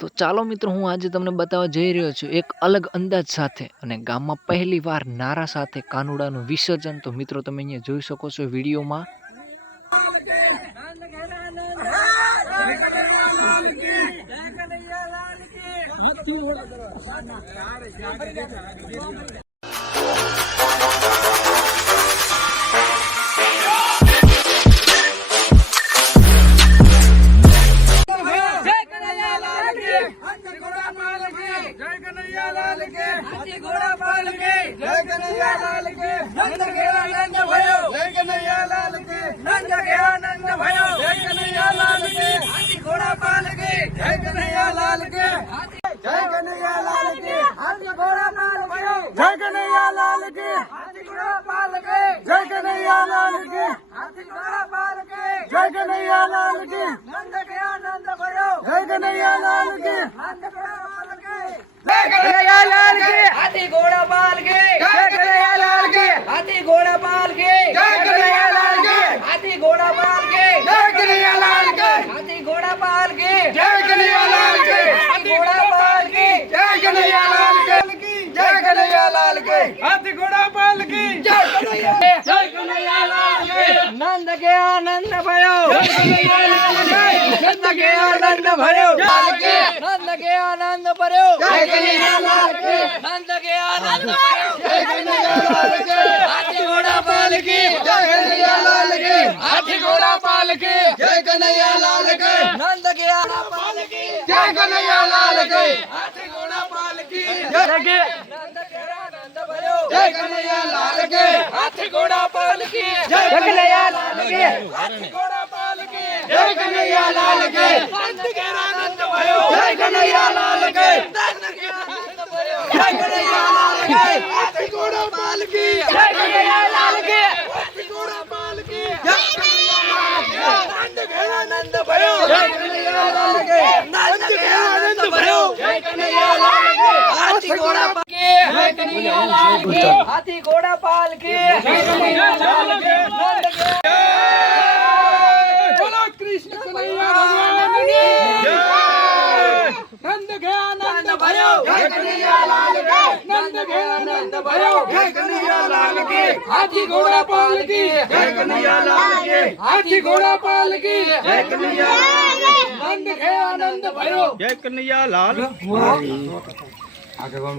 તો ચાલો મિત્રો હું આજે તમને બતાવવા જઈ રહ્યો છું એક અલગ અંદાજ સાથે અને ગામમાં પહેલી વાર નારા સાથે કાનુડાનું વિસર્જન. તો મિત્રો તમે અહીંયા જોઈ શકો છો વિડીયોમાં. हाथी घोड़ा पाल के जय कन्हैया लाल के हाथी घोड़ा पाल के जय कन्हैया लाल के हाथी घोड़ा पाल के जय कन्हैया लाल के हाथी घोड़ा पाल के जय कन्हैया लाल के हाथी घोड़ा पाल के जय कन्हैया लाल के जय कन्हैया लाल के हाथी घोड़ा पाल के जय कन्हैया लाल के नंद के आनंद भयो नंद के आनंद भयो नंद के आनंद भयो जय कन्हैया लाल के नंद के आनंद जय कन्हैया लाल के हाथी घोड़ा पाल के जय कन्हैया लाल के हाथी घोड़ा पाल के जय कन्हैया लाल के नंद के आनंद पाल के जय कन्हैया लाल के हाथी घोड़ा पाल के जय के नंद के आनंद भयो जय कन्हैया लाल के हाथी घोड़ा पाल के जय कन्हैया लाल के हाथी घोड़ा पाल के जय कन्हैया लाल के नंद के आनंद भयो जय कन्हैया लाल के नंद के आनंद भयो जय कन्हैया लाल के हाथी घोड़ा पाल के जय कन्हैया लाल के हाथी घोड़ा पाल के जय कन्हैया लाल के नंद के आनंद भयो जय कन्हैया लाल के नंद के आनंद भयो जय कन्हैया लाल के हाथी घोड़ा पाल के जय कन्हैया लाल के हाथी घोड़ा पाल के जय कन्हैया लाल के नंद के बोलो कृष्ण कन्हैया भगवान की जय नंद के आनंद भयो जय कन्हैया लाल के नंद के आनंद भयो जय कन्हैया लाल के हाथी घोड़ा पाल की जय कन्हैया लाल के हाथी घोड़ा पाल की जय कन्हैया नंद के आनंद भयो जय कन्हैया लाल आगे हम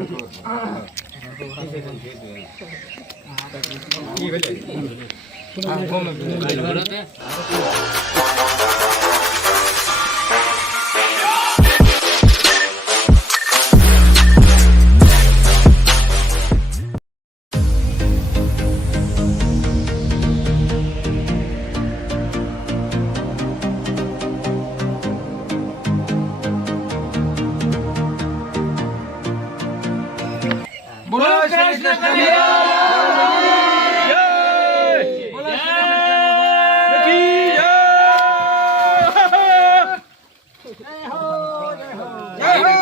बोलो कृष्ण कन्हैया जय हो